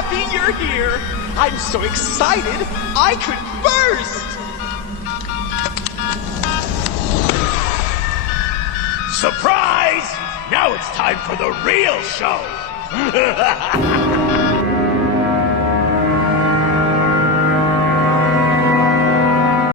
happy you're here. I'm so excited, I could burst. Surprise! Now it's time for the real show!